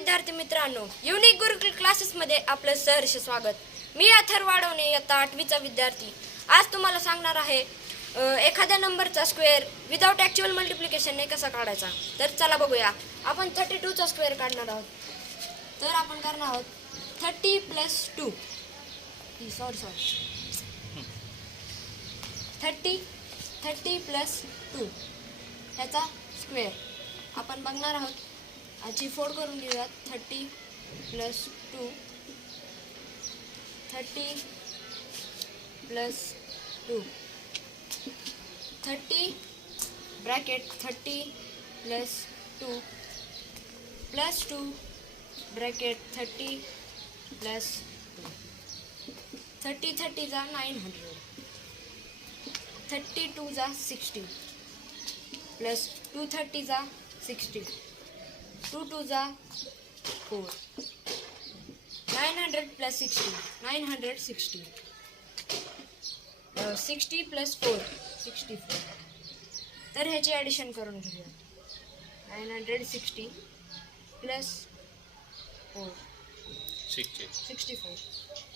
विद्यार्थी मित्रांनो, युनिक गुरुकुल क्लासेसमध्ये आपलं सहर्ष स्वागत। मी अथर्व वाडवणे, इयत्ता 8वीचा विद्यार्थी। आज तुम्हाला सांगणार आहे एखाद्या नंबरचा स्क्वेअर विदाउट ॲक्च्युअल मल्टिप्लिकेशनने कसा काढायचा। तर चला बघूया। आपण 32चा स्क्वेअर काढणार आहोत। तर आपण करणार आहोत 30 + 2 30 + 2 ह्याचा स्क्वेअर आपण बघणार आहोत। आजी फोड करून घेऊयात। 30 + 2 30 + 2 30 ब्रॅकेट 30 + 2 + 2 ब्रॅकेट 30 + 2 30 30 जा 900 32 जा 60 + 2 30 जा 60 2 2 जा 4 900 + 60 960 60 + 4 64। तर ह्याची ॲडिशन करून घेऊया। 960 + 4 64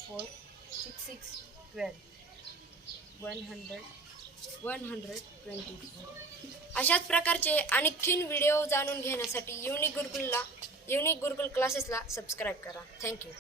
4 6 6 12 124। अशाच प्रकारचे आणखीन व्हिडिओ जाणून घेण्यासाठी युनिक गुरुकुल क्लासेसला सबस्क्राईब करा। थँक्यू।